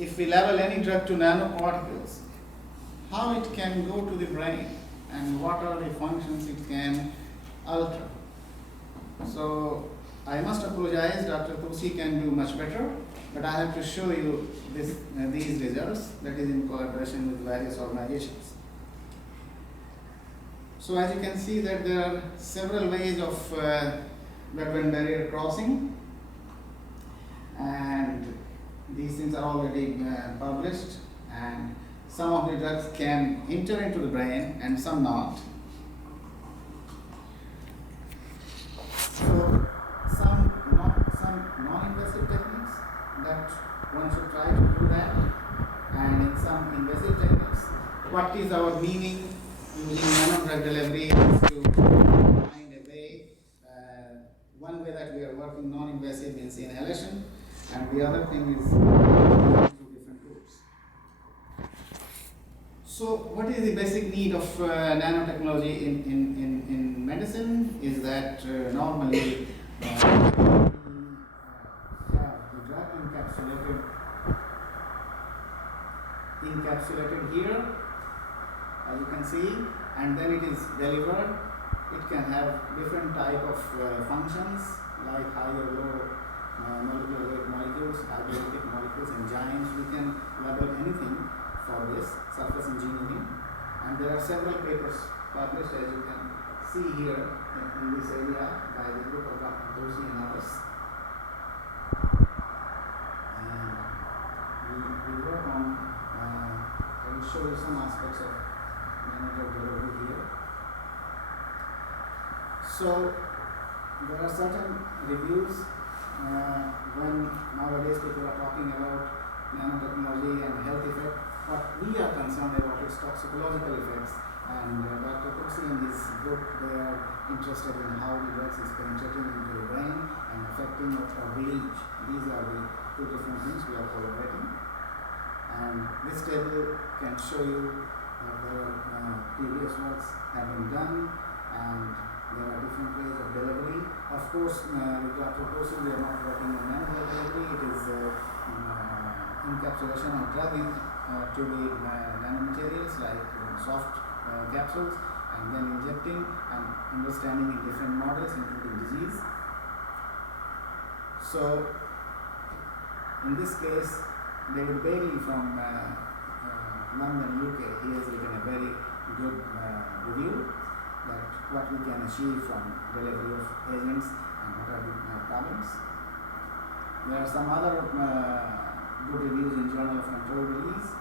if we level any drug to nanoparticles, how it can go to the brain and what are the functions it can alter. So I must apologize, Dr. Tusi can do much better, but I have to show you these results, that is in collaboration with various organizations. So as you can see that there are several ways of blood-brain barrier crossing, and these things are already published, and some of the drugs can enter into the brain and some not. So some non-invasive techniques that one should try to do that, and in some invasive techniques, what is our meaning using nanodrug delivery is to find a way. One way that we are working non-invasive means inhalation, and the other thing is through different routes. So what is the basic need of nanotechnology in medicine is that normally we have the drug encapsulated here, as you can see, and then it is delivered. It can have different type of functions like high or low molecular weight molecules, hydrolytic molecules, enzymes. We can label anything for this surface engineering, and there are several papers published, as you can see here in this area by the group of Dr. Dosi and others. And we work on, I will show you some aspects of nanodrug delivery here. So there are certain reviews when nowadays people are talking about nanotechnology and health effect. What we are concerned about is toxicological effects, and Dr. Tusi and his group, they are interested in how the drugs is penetrating into the brain and affecting or bleach. These are the two different things we are collaborating. And this table can show you that there are previous works have been done, and there are different ways of delivery. Of course, with Dr. Tusi, we are not working on nanodrug delivery. It is encapsulation of drug to the nanomaterials like soft capsules, and then injecting and understanding in different models, including disease. So, in this case, David Bailey from London, UK, he has written a very good review that what we can achieve from delivery of agents and what are the problems. There are some other good reviews in Journal of Controlled Release,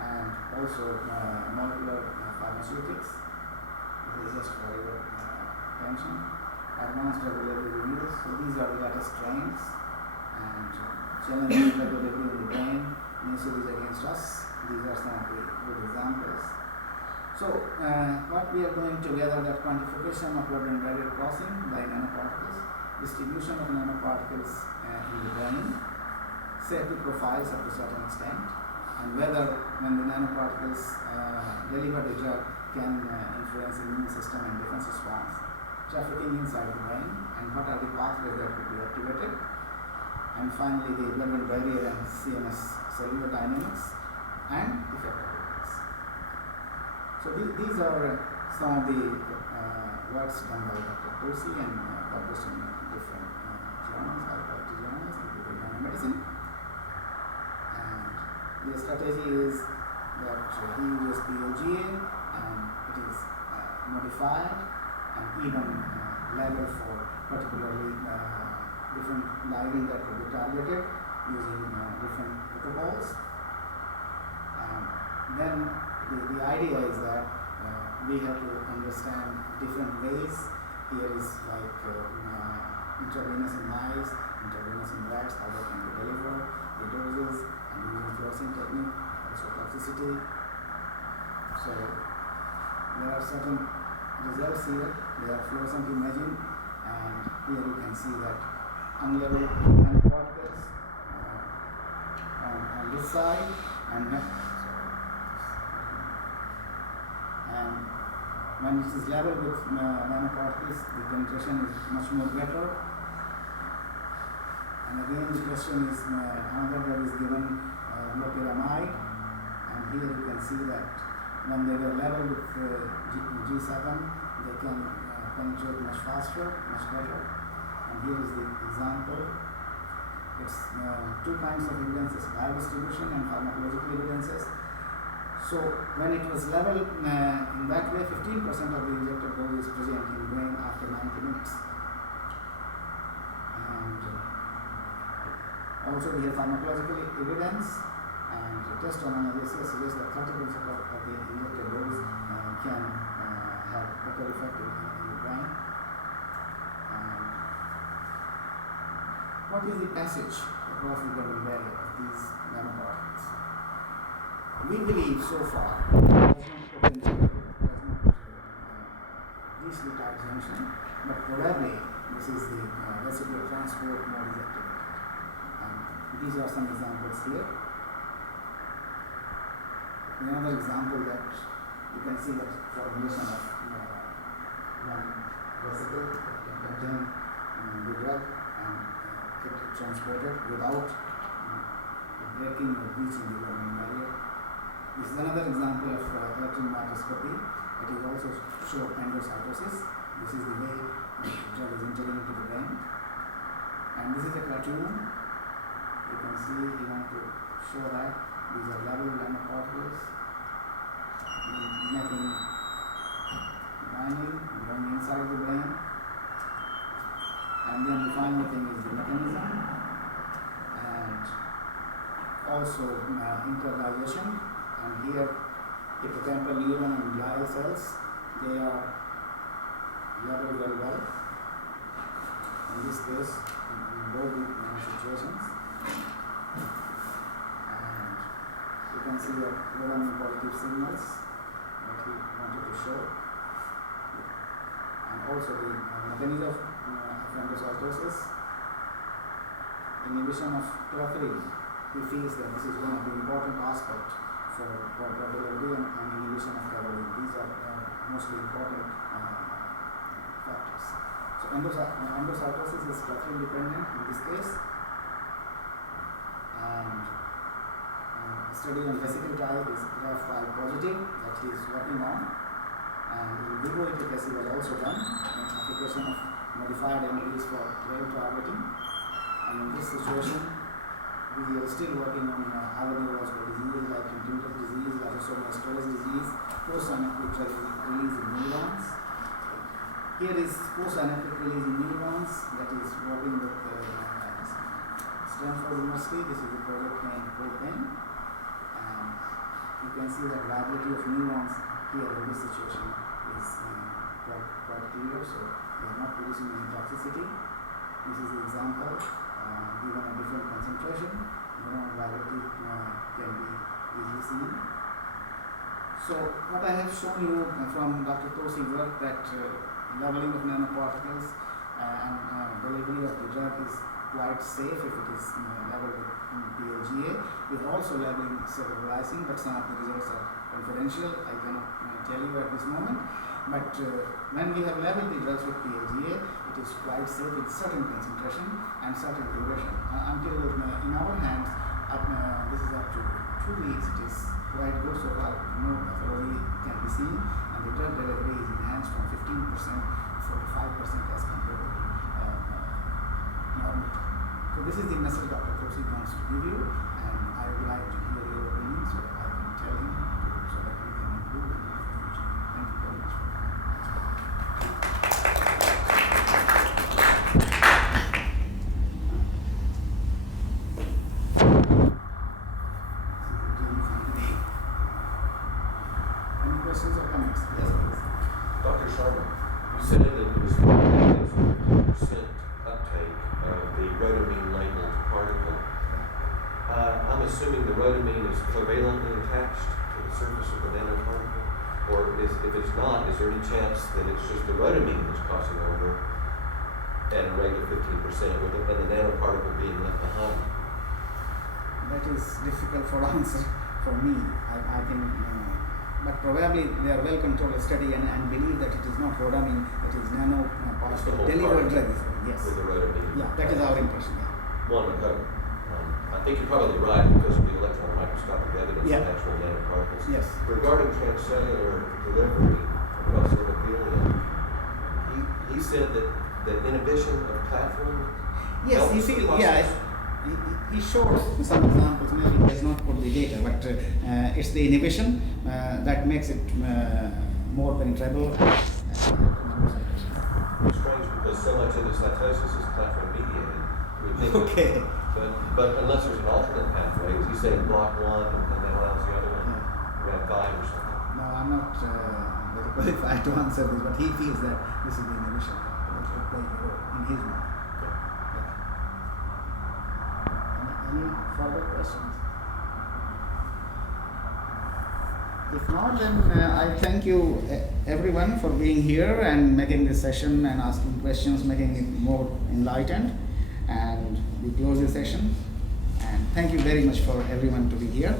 and also molecular pharmaceutics. This is just for your attention. Advanced drug delivery reviews. So these are the latest trends, and challenging drug delivery in the brain, new series against us. These are some of the good examples. So what we are doing together, that quantification of blood-brain barrier crossing by nanoparticles, distribution of nanoparticles in the brain, safety profiles up to a certain extent, and whether when the nanoparticles deliver the drug can influence the immune system and defense response, trafficking inside the brain, and what are the pathways that could be activated, and finally the blood-brain barrier and CNS cellular dynamics and effectiveness. So these are some of the works done by Dr. Tusi and published in different journals, high-quality journals, including nanomedicine. And the strategy is that he uses POGA, and it is modified and even labeled for particularly different ligand that could be targeted using different protocols. And then the idea is that we have to understand different ways. Here is like intravenous in mice, intravenous in rats, how they can be delivered, the doses, and using fluorescent technique, also toxicity. So there are certain results here. They are fluorescent imaging, and here you can see that unlabeled nanoparticles on this side, and when it is labeled with nanoparticles, the penetration is much more better. And again, the question is, another drug is given, loperamide, and here you can see that when they were level with G7, they can penetrate much faster, much better. And here is the example. It's two kinds of evidences, biodistribution and pharmacological evidences. So when it was level in that way, 15% of the injected dose is present in the brain after 90 minutes. And also we have pharmacological evidence, and test on analysis suggests that 30% of the injected dose can have better effect in the brain. What is the passage across the blood-brain barrier of these nanoparticles? We believe so far does not reach the tight junction, but probably this is the residual transport mode is activated. These are some examples here. Another example that you can see that formulation of one vesicle that can contain the drug and get it transported without breaking or breaching the blood-brain barrier. This is another example of electron microscopy. It is also show endocytosis. This is the way the drug is entering into the brain. And this is a cartoon. You can see you want to show that these are level nanoparticles making binding, going inside the brain. And then the final thing is the mechanism and also internalization. And here hippocampal neuron and glial cells, they are leveled very well. In this case, in both situations. And you can see the dopamine positive signals that he wanted to show. And also the mechanism of endocytosis, inhibition of clotting. He feels that this is one of the important aspects for drug delivery and inhibition of clotting. These are mostly important factors. So endocytosis is clotting dependent in this case. And study on vesicle type is graph 5 positive that he is working on. And in vivo efficacy was also done in application of modified entities for brain targeting. And in this situation, we are still working on other neurological diseases like Huntington's disease, autosomal storage disease, post-synaptic release in neurons. Here is post-synaptic release in neurons that is working with Stanford University. This is a project named ProPen. And you can see that viability of neurons here in this situation is quite clear. So they are not producing any toxicity. This is the example. Given a different concentration, neuron viability can be easily seen. So what I have shown you from Dr. Tosi's work that leveling of nanoparticles and delivery of the drug is quite safe if it is leveled with PLGA. We are also leveling cerebralizing, but some of the results are confidential. I cannot tell you at this moment. But when we have leveled the drugs with PLGA, it is quite safe with certain concentration and certain duration. Until in our hands, this is up to 2 weeks, it is quite good so far. No pathology can be seen, and the drug delivery is enhanced from 15% to 45% as compared to normal. So this is the message Dr. Tosi wants to give you, and I would like to hear your opinion so I can tell him so that we can improve in the future. Thank you very much. Any questions or comments? Yes, please. Dr. Sharma, you said that there was 50% uptake of the rhodamine labeled particle. I'm assuming the rhodamine is covalently attached to the surface of the nanoparticle, or if it's not, is there any chance that it's just the rhodamine that's crossing over at a rate of 15% and the nanoparticle being left behind? That is difficult for answer for me. I think, but probably they are well controlled study and believe that it is not rhodamine, it is nanoparticle delivered drug. Yes. With the rhodamine. Yeah, that is our impression. Yeah. one would hope. I think you're probably right because of the electron microscopic evidence Yeah. of actual nanoparticles. Yes. Regarding transcellular delivery across the epithelium, he said that inhibition of platform Yes, helps you the see, process. he showed some examples, maybe he has not put the data, but it's the inhibition that makes it more penetrable. It's strange because so much endocytosis is platform mediated. We would think Okay. but unless there's an alternate pathway, as you say, block one and then allows the other one, around 5 or something. No, I'm not very qualified to answer this, but he feels that this is the inhibition which will play a role in his mind. Any further questions? If not, then I thank you everyone for being here and making this session and asking questions, making it more enlightened. And we close the session. And thank you very much for everyone to be here.